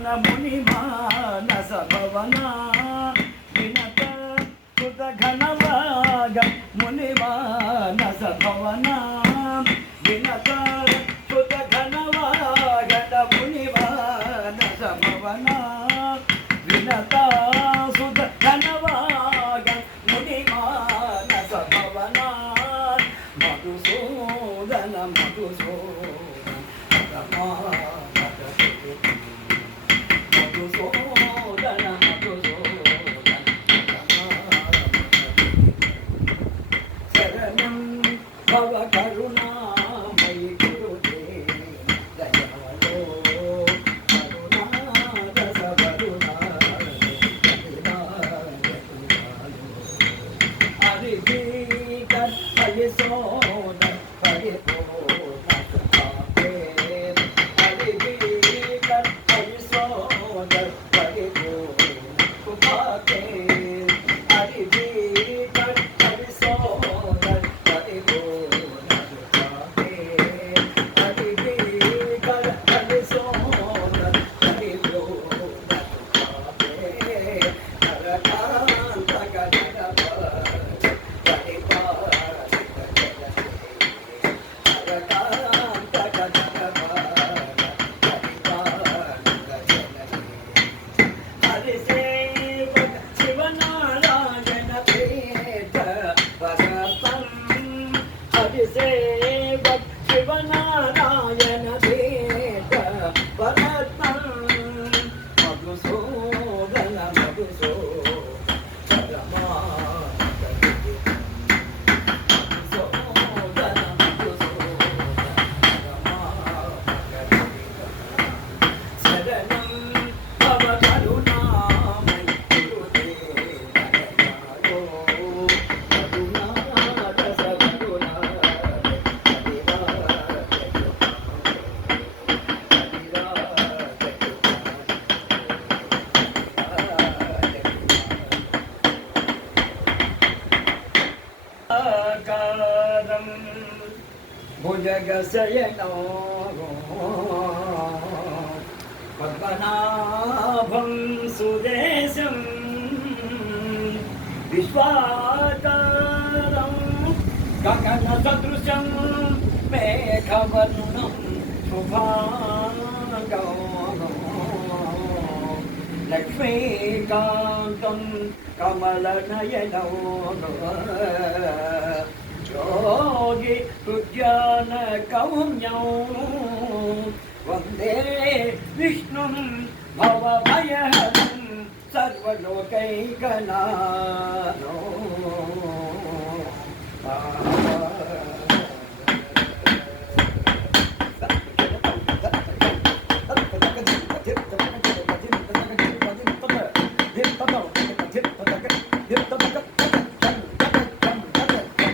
मुनिमानस भवना विनत सुत घनवाग मुनिमानस भवना विनत सुत घनवाग मुनिमानस भवना विनत सुत घनवाग मुनिमानस भवना मधुसूदन भव करुणामयि गुरुते दयालो करुणारस वरुणा हरिभीकर हरिसोदर हरिपूर्ण सुभावे हरिभीकर हरिसोदर हरिपूर्ण सुभावे हरिभीकर हरिसोदर सेवक शिवनारायण भेट परतम मधुसूदन मधुसूदन शरणं भव करुणामयि गुरुते दयालो करुणारस वरुणा भुजगशयनो पद्मनाभं सुदेशं विश्वाकारं गगनसदृशं मेघवर्णं शुभाङ्गं लक्ष्मीकान्तं कमलनयनो योगी तुज्ञान कौम्यौ वन्दे विष्णुं भवभयहरं सर्वलोकैकनाथं